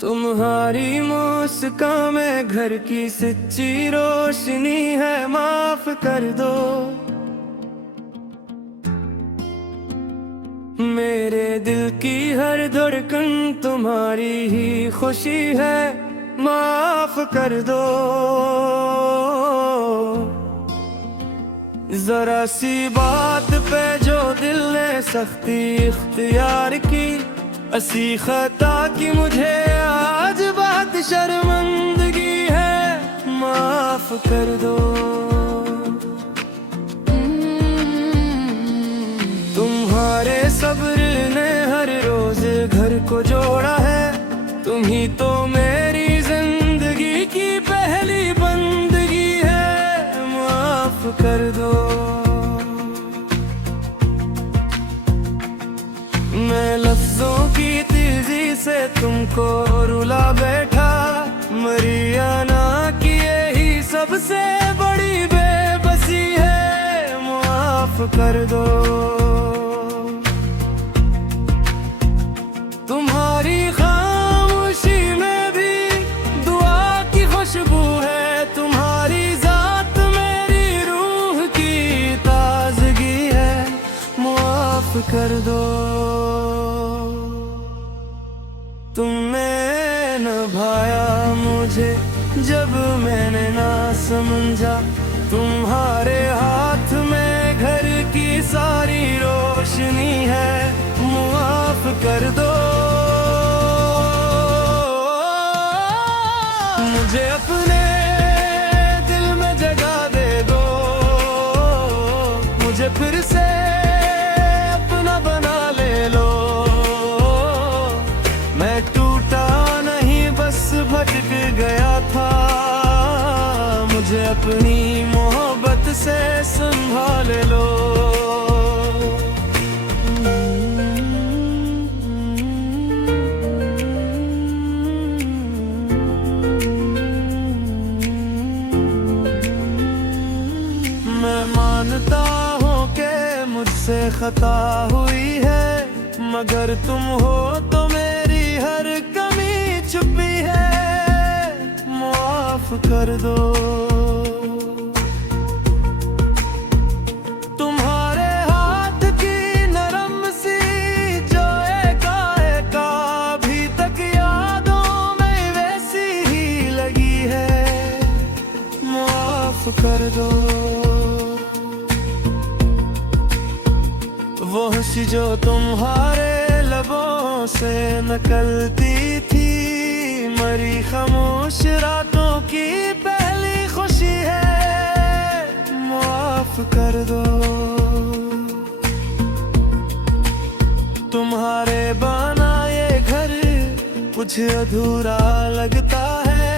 तुम्हारी मुस्कान में घर की सच्ची रोशनी है, माफ कर दो। मेरे दिल की हर धड़कन तुम्हारी ही खुशी है, माफ कर दो। जरा सी बात पे जो दिल ने सख्ती इख्तियार की, असी खता की मुझे आज बहुत शर्मिंदगी है, माफ कर दो। तुम्हारे सब्र ने हर रोज घर को जोड़ा है, तुम ही तो मेरी जिंदगी की पहली बंदगी है, माफ कर दो। मैं लफ्जों की तेजी से तुमको रुला बैठा, मरियाना की यही सबसे बड़ी बेबसी है, माफ कर दो। तुम्हारी खामोशी में भी दुआ की खुशबू है, तुम्हारी जात मेरी रूह की ताजगी है, माफ कर दो। तुमने निभाया मुझे जब मैंने ना समझा, तुम्हारे हाथ में घर की सारी रोशनी है, माफ कर दो। मुझे अपने दिल में जगह दे दो, मुझे फिर से अपना बना ले लो। मैं टूटा नहीं बस भटक गया था, मुझे अपनी मोहब्बत से संभाल लो। मैं मानता हूँ कि मुझसे खता हुई है, मगर तुम हो तो मेरी हर कमी छुपी है, माफ कर दो। तुम्हारे हाथ की नरम सी जो एकाएका अभी तक यादों में वैसी ही लगी है, माफ कर दो। वो हंसी जो तुम्हारे लबों से निकलती थी, मरी खामोश रातों की पहली खुशी है, माफ कर दो। तुम्हारे बनाए घर कुछ अधूरा लगता है,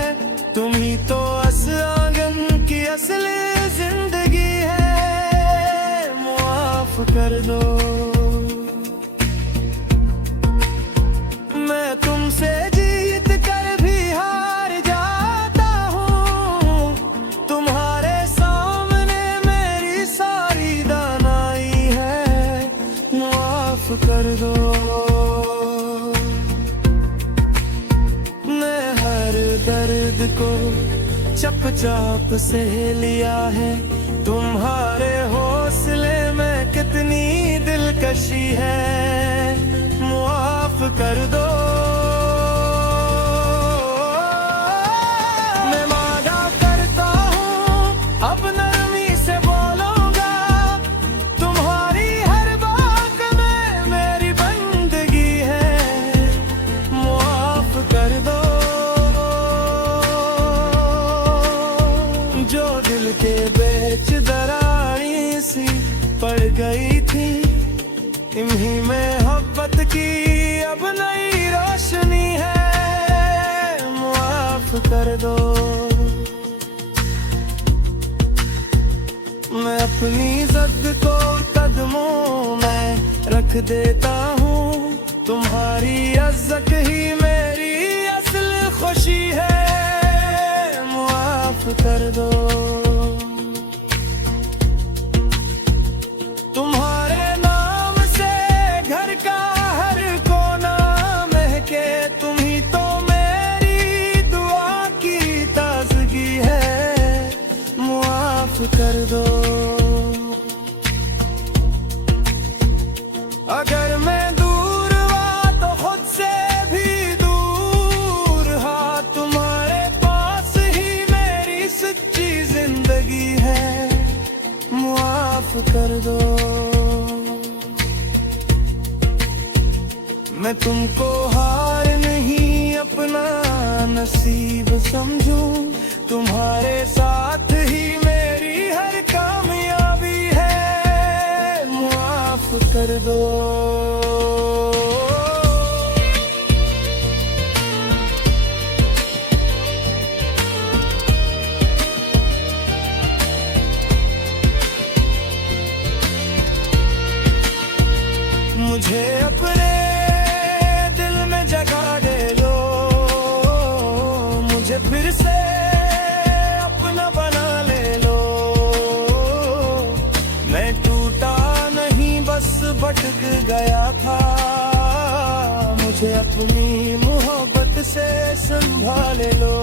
तुम ही तो अस आंगन की असली जिंदगी है, माफ कर दो। मैं तुमसे जीत कर भी हार जाता हूँ, तुम्हारे सामने मेरी सारी दानाई है, माफ कर दो। मैं हर दर्द को चप चाप से लिया है, तुम्हारे हौसले में कितनी दिलकशी है, माफ कर दो। मैं वादा करता हूँ अब नरमी से बोलूंगा, तुम्हारी हर बात में मेरी बंदगी है, माफ कर दो। जो दिल के बेच दरानी सी पड़ गई थी, इन्हीं में मोहब्बत की अब नई रोशनी है, माफ कर दो। मैं अपनी जिद को कदमों में रख देता हूँ, तुम्हारी इज्जत ही मेरी असल खुशी है, माफ माफ कर दो। तुम्हारे नाम से घर का हर कोना महके, तुम ही तो मेरी दुआ की ताजगी है, माफ कर दो। अगर मैं दूर हुआ तो खुद से भी दूर हा, तुम्हारे पास ही मेरी सच्ची जिंदगी है, माफ कर दो। मैं तुमको हार नहीं अपना नसीब समझूं, तुम्हारे साथ ही मेरी हर कामयाबी है, माफ कर दो। मुझे अपने दिल में जगह दे लो, मुझे फिर से अपना बना ले लो। मैं टूटा नहीं बस भटक गया था, मुझे अपनी मोहब्बत से संभाल लो।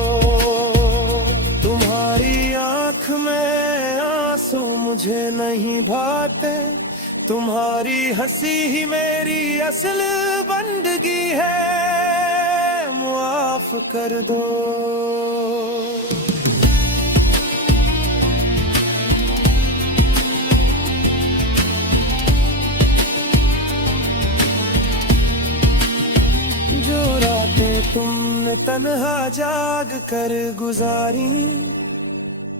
तुम्हारी आँख में आंसू मुझे नहीं भाते, तुम्हारी हंसी ही मेरी असल बंदगी है, माफ कर दो। जो रातें तुमने तन्हा जाग कर गुजारी,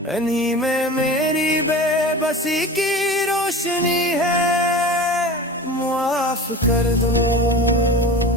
इन्हीं में मेरी बेबसी की रोशनी है, माफ कर दो।